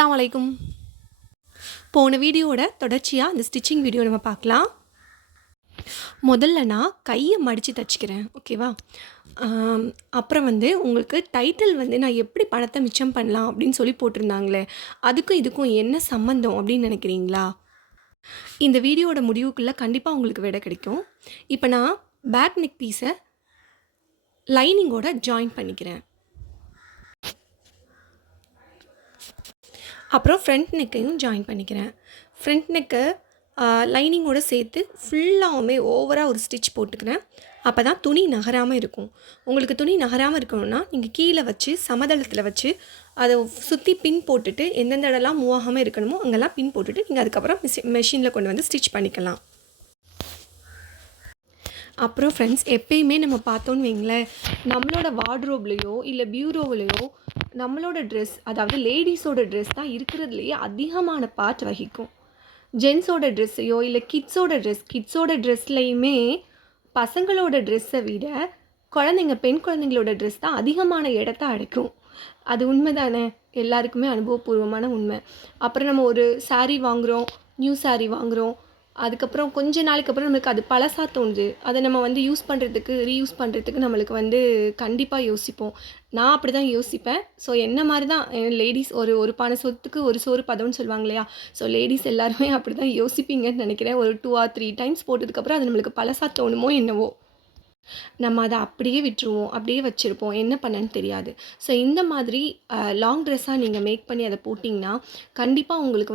அஸ்ஸலாமு அலைக்கும். போன வீடியோவோட தொடர்ச்சியாக இந்த ஸ்டிச்சிங் வீடியோ நம்ம பார்க்கலாம். முதல்ல நான் கையை மடித்து தச்சுக்கிறேன், ஓகேவா? அப்புறம் உங்களுக்கு டைட்டில் நான் எப்படி பணத்தை மிச்சம் பண்ணலாம் அப்படின்னு சொல்லி போட்டிருந்தாங்களே, அதுக்கும் இதுக்கும் என்ன சம்மந்தம் அப்படின்னு நினைக்கிறீங்களா? இந்த வீடியோவோட முடிவுக்குள்ளே கண்டிப்பாக உங்களுக்கு விடை கிடைக்கும். இப்போ நான் பேக் நெக் பீஸை லைனிங்கோட ஜாயின் பண்ணிக்கிறேன். அப்புறம் ஃப்ரண்ட் நெக்கையும் ஜாயின் பண்ணிக்கிறேன். ஃப்ரண்ட் நெக்கை லைனிங்கோடு சேர்த்து ஃபுல்லாகவுமே ஓவராக ஒரு ஸ்டிச் போட்டுக்கிறேன். அப்போ தான் துணி நகராமல் இருக்கும். உங்களுக்கு துணி நகராமல் இருக்கணும்னா நீங்கள் கீழே வச்சு சமதளத்தில் வச்சு அதை சுற்றி பின் போட்டுட்டு எந்தெந்த இடம்லாம் மூவ் ஆகாமல் இருக்கணுமோ அங்கெல்லாம் பின் போட்டுட்டு நீங்கள் அதுக்கப்புறம் மெஷினில் கொண்டு வந்து ஸ்டிச் பண்ணிக்கலாம். அப்புறம் ஃப்ரெண்ட்ஸ், எப்பயுமே நம்ம பார்த்தோன்னு வைங்களேன், நம்மளோட வார்ட்ரோப்லேயோ இல்லை பியூரோவிலையோ நம்மளோட ட்ரெஸ், அதாவது லேடிஸோட ட்ரெஸ் தான் இருக்கிறதுலையே அதிகமான பார்ட் வகிக்கும். ஜென்ஸோட ட்ரெஸ்ஸையோ இல்லை கிட்ஸோட ட்ரெஸ்லையுமே பசங்களோட ட்ரெஸ்ஸை விட பெண் குழந்தைங்களோட ட்ரெஸ் தான் அதிகமான இடத்த அடைக்கும். அது உண்மை தானே, எல்லாருக்குமே அனுபவபூர்வமான உண்மை. அப்புறம் நம்ம ஒரு சாரீ வாங்குகிறோம், நியூ சாரீ வாங்குகிறோம், அதுக்கப்புறம் கொஞ்ச நாளைக்கு அப்புறம் நம்மளுக்கு அது பழசாக தோணுது. அதை நம்ம யூஸ் பண்ணுறதுக்கு ரீயூஸ் பண்ணுறதுக்கு நம்மளுக்கு கண்டிப்பாக யோசிப்போம். நான் அப்படி தான் யோசிப்பேன். ஸோ என்ன மாதிரி தான் லேடிஸ் ஒரு ஒரு பானை சொத்துக்கு ஒரு சோறு பதம்னு சொல்லுவாங்க இல்லையா? ஸோ லேடிஸ் எல்லாருமே அப்படி தான் யோசிப்பீங்கன்னு நினைக்கிறேன். ஒரு 2 or 3 டைம்ஸ் போட்டதுக்கப்புறம் அது நம்மளுக்கு பழசாக தோணுமோ என்னவோ, நம்ம அதை அப்படியே விட்டுருவோம், அப்படியே வச்சுருப்போம், என்ன பண்ணன்னு தெரியாது. ஸோ இந்த மாதிரி லாங் ட்ரெஸ்ஸாக நீங்கள் மேக் பண்ணி அதை போட்டிங்கன்னா கண்டிப்பாக உங்களுக்கு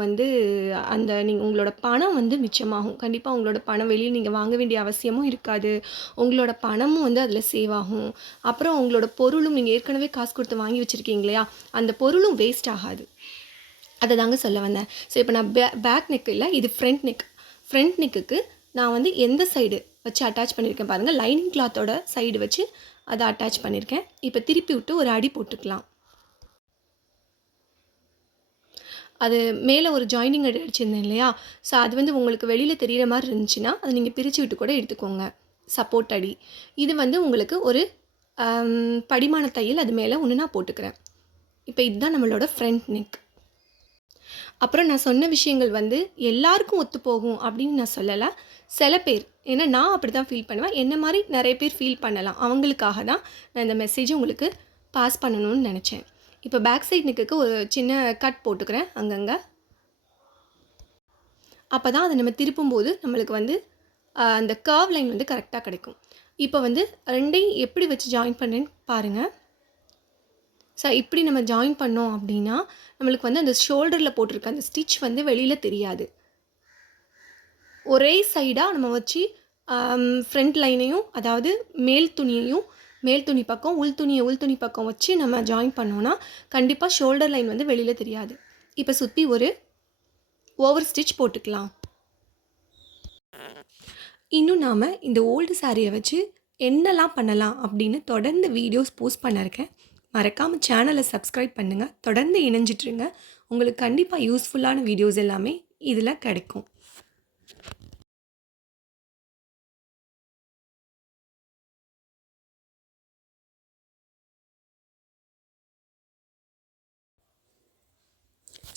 உங்களோட பணம் மிச்சமாகும். கண்டிப்பாக உங்களோட பணம் வெளியில் நீங்கள் வாங்க வேண்டிய அவசியமும் இருக்காது. உங்களோட பணமும் அதில் சேவ் ஆகும். அப்புறம் உங்களோட பொருளும் நீங்கள் ஏற்கனவே காசு கொடுத்து வாங்கி வச்சுருக்கீங்க இல்லையா, அந்த பொருளும் வேஸ்ட் ஆகாது. அதை தாங்க சொல்ல வந்தேன். ஸோ இப்போ நான் பேக் நெக் இல்லை, இது ஃப்ரண்ட் நெக்குக்கு நான் எந்த சைடு வச்சு அட்டாச் பண்ணியிருக்கேன் பாருங்கள். லைனிங் கிளாத்தோட சைடு வச்சு அதை அட்டாச் பண்ணியிருக்கேன். இப்போ திருப்பி விட்டு ஒரு அடி போட்டுக்கலாம். அது மேலே ஒரு ஜாயினிங் அடி அடிச்சிருந்தேன் இல்லையா? ஸோ அது உங்களுக்கு வெளியில் தெரிகிற மாதிரி இருந்துச்சுன்னா அதை நீங்கள் பிரித்து விட்டு கூட எடுத்துக்கோங்க. சப்போர்ட் அடி இது உங்களுக்கு ஒரு படிமான தையல் அது மேலே ஒன்று நான் போட்டுக்கிறேன். இப்போ இதுதான் நம்மளோட ஃப்ரண்ட் நெக். அப்புறம் நான் சொன்ன விஷயங்கள் எல்லாருக்கும் ஒத்து போகும் அப்படின்னு நான் சொல்லலை. சில பேர், ஏன்னா நான் அப்படி தான் ஃபீல் பண்ணுவேன், என்ன மாதிரி நிறைய பேர் ஃபீல் பண்ணலாம், அவங்களுக்காக தான் நான் இந்த மெசேஜை உங்களுக்கு பாஸ் பண்ணணும்னு நினச்சேன். இப்போ பேக் சைட் நெக்குக்கு ஒரு சின்ன கட் போட்டுக்கிறேன் அங்கங்கே. அப்போ தான் அதை நம்ம திருப்பும்போது நம்மளுக்கு அந்த கர்வ் லைன் கரெக்டாக கிடைக்கும். இப்போ ரெண்டையும் எப்படி வச்சு ஜாயின் பண்ணுறேன்னு பாருங்கள். ஸோ இப்படி நம்ம ஜாயின் பண்ணோம் அப்படின்னா நம்மளுக்கு அந்த ஷோல்டரில் போட்டிருக்க அந்த ஸ்டிச் வெளியில் தெரியாது. ஒரே சைடாக நம்ம வச்சு ஃப்ரண்ட் லைனையும், அதாவது மேல் துணி பக்கம், உள் துணி பக்கம் வச்சு நம்ம ஜாயின் பண்ணோன்னா கண்டிப்பாக ஷோல்டர் லைன் வெளியில் தெரியாது. இப்போ சுற்றி ஒரு ஓவர் ஸ்டிச் போட்டுக்கலாம். இன்னும் நாம் இந்த ஓல்டு சாரியை வச்சு என்னெல்லாம் பண்ணலாம் அப்படின்னு தொடர்ந்து வீடியோஸ் போஸ்ட் பண்ணியிருக்கேன். மறக்காமல் சேனலை சப்ஸ்கிரைப் பண்ணுங்கள், தொடர்ந்து இணைஞ்சிட்ருங்க. உங்களுக்கு கண்டிப்பாக யூஸ்ஃபுல்லான வீடியோஸ் எல்லாமே இதில் கிடைக்கும்.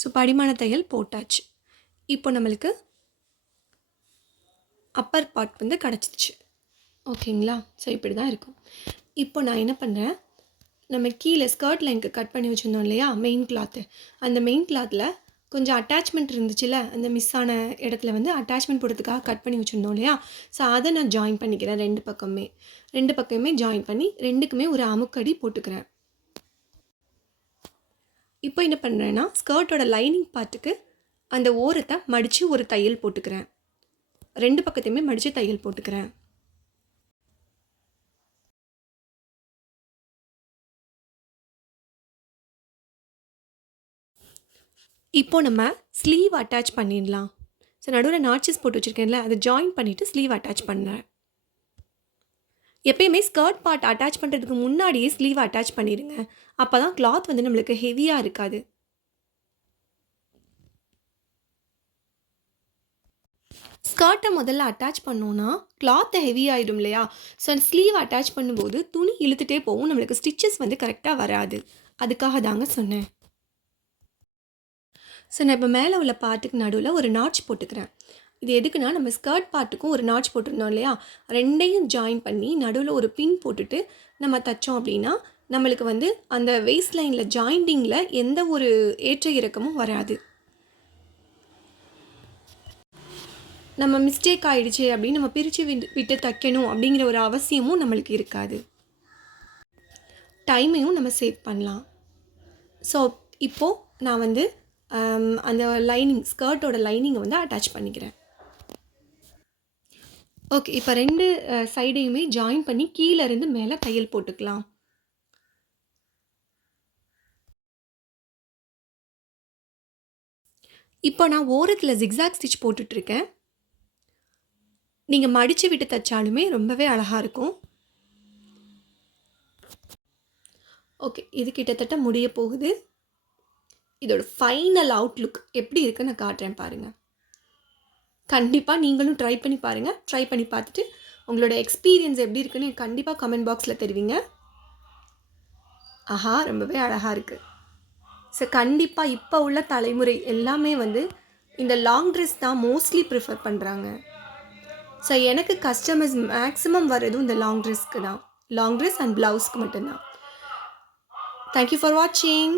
ஸோ படிமான தையல் போட்டாச்சு. இப்போ நம்மளுக்கு அப்பர் பார்ட் கிடச்சிச்சு, ஓகேங்களா? ஸோ இப்படி தான் இருக்கும். இப்போ நான் என்ன பண்ணுறேன், நம்ம கீழே ஸ்கர்ட் லைனுக்கு கட் பண்ணி வச்சுருந்தோம் இல்லையா மெயின் கிளாத்து, அந்த மெயின் கிளாத்தில் கொஞ்சம் அட்டாச்மெண்ட் இருந்துச்சுல்ல, அந்த மிஸ் ஆன இடத்துல அட்டாச்மெண்ட் போடுறதுக்காக கட் பண்ணி வச்சுருந்தோம் இல்லையா? ஸோ அதை நான் ஜாயின் பண்ணிக்கிறேன். ரெண்டு பக்கமே ஜாயின் பண்ணி ரெண்டுக்குமே ஒரு அமுக்கடி போட்டுக்கிறேன். இப்போ என்ன பண்ணுறேன்னா, ஸ்கர்ட்டோட லைனிங் பார்ட்டுக்கு அந்த ஓரத்தை மடித்து ஒரு தையல் போட்டுக்கிறேன். ரெண்டு பக்கத்தையுமே மடித்து தையல் போட்டுக்கிறேன். இப்போ நம்ம ஸ்லீவ் அட்டாச் பண்ணிடலாம். ஸோ நடுவில் நாட்சஸ் போட்டு வச்சுருக்கேன்ல, அதை ஜாயின் பண்ணிவிட்டு ஸ்லீவ் அட்டாச் பண்ணுறேன். எப்பயுமே ஸ்கர்ட் பார்ட் அட்டாச் பண்ணுறதுக்கு முன்னாடியே ஸ்லீவ் அட்டாச் பண்ணிடுங்க. அப்போ தான் கிளாத் நம்மளுக்கு ஹெவியாக இருக்காது. ஸ்கர்ட்டை முதல்ல அட்டாச் பண்ணோன்னா கிளாத்தை ஹெவி ஆகிடும் இல்லையா? ஸோ ஸ்லீவ் அட்டாச் பண்ணும்போது துணி இழுத்துகிட்டே போகும், நம்மளுக்கு ஸ்டிச்சஸ் கரெக்டாக வராது. அதுக்காக தாங்க சொன்னேன். ஸோ நான் இப்போ மேலே உள்ள பார்ட்டுக்கு நடுவில் ஒரு நாட்ச் போட்டுக்கிறேன். இது எதுக்குன்னா, நம்ம ஸ்கர்ட் பார்ட்டுக்கும் ஒரு நாட்ச் போட்டிருந்தோம் இல்லையா? 2யும் ஜாயின் பண்ணி நடுவில் ஒரு பின் போட்டுட்டு நம்ம தைச்சோம் அப்படின்னா, நம்மளுக்கு வந்து அந்த வேஸ்ட் லைனில் ஜாயிண்டிங்கில் எந்த ஒரு ஏற்ற இறக்கமும் வராது. நம்ம மிஸ்டேக் ஆகிடுச்சு அப்படின்னு நம்ம பிரித்து விட்டு தைக்கணும் அப்படிங்கிற ஒரு அவசியமும் நம்மளுக்கு இருக்காது. டைமையும் நம்ம சேவ் பண்ணலாம். ஸோ இப்போது நான் வந்து அந்த லைனிங் ஸ்கர்ட்டோட லைனிங்கை வந்து அட்டாச் பண்ணிக்கிறேன். ஓகே, இப்போ 2 சைடையுமே ஜாயின் பண்ணி கீழேருந்து மேலே தையல் போட்டுக்கலாம். இப்போ நான் ஓரத்தில் ஜிக்ஸாக் ஸ்டிச் போட்டுட்ருக்கேன். நீங்கள் மடித்து விட்டு தைச்சாலுமே ரொம்பவே அழகாக இருக்கும். ஓகே, இது கிட்டத்தட்ட முடிய போகுது. இதோட ஃபைனல் அவுட்லுக் எப்படி இருக்குன்னு நான் காட்டுறேன் பாருங்கள். கண்டிப்பாக நீங்களும் ட்ரை பண்ணி பாருங்கள். ட்ரை பண்ணி பார்த்துட்டு உங்களோட எக்ஸ்பீரியன்ஸ் எப்படி இருக்குன்னு கண்டிப்பாக கமெண்ட் பாக்ஸில் தெரிவிங்க. ஆஹா, ரொம்பவே அழகாக இருக்குது. ஸோ கண்டிப்பாக இப்போ உள்ள தலைமுறை எல்லாமே வந்து இந்த லாங் ட்ரெஸ் தான் மோஸ்ட்லி ப்ரிஃபர் பண்ணுறாங்க. ஸோ எனக்கு கஸ்டமர்ஸ் மேக்ஸிமம் வர்றதும் இந்த லாங் ட்ரெஸ்க்கு தான். லாங் ட்ரெஸ் அண்ட் ப்ளவுஸ்க்கு மட்டும்தான். தேங்க்யூ ஃபார் வாட்சிங்.